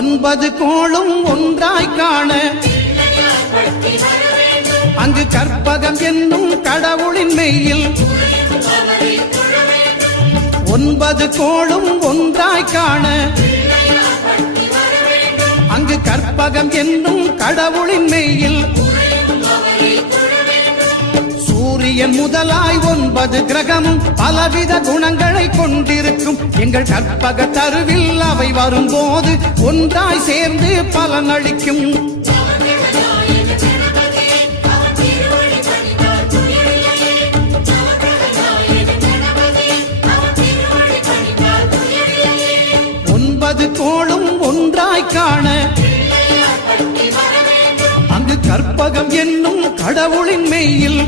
ஒன்பது கோளும் ஒன்றாய் காண அங்கு கற்பகம் என்னும் கடவுளின் மெய்யில் ஒன்பது கோளும் ஒன்றாய் காண அங்கு கற்பகம் என்னும் கடவுளின் மெய்யில் சூரியன் முதலாய் 9 கிரகமும் பலவித குணங்களை கொண்டிருக்கும் எங்கள் கற்பக தருவில் அவை வரும்போது ஒன்றாய் சேர்ந்து பலனளிக்கும். ஒன்பது கோளும் ஒன்றாய் காண அங்கு கற்பகம் என்னும் கடவுளின் மெய்யில்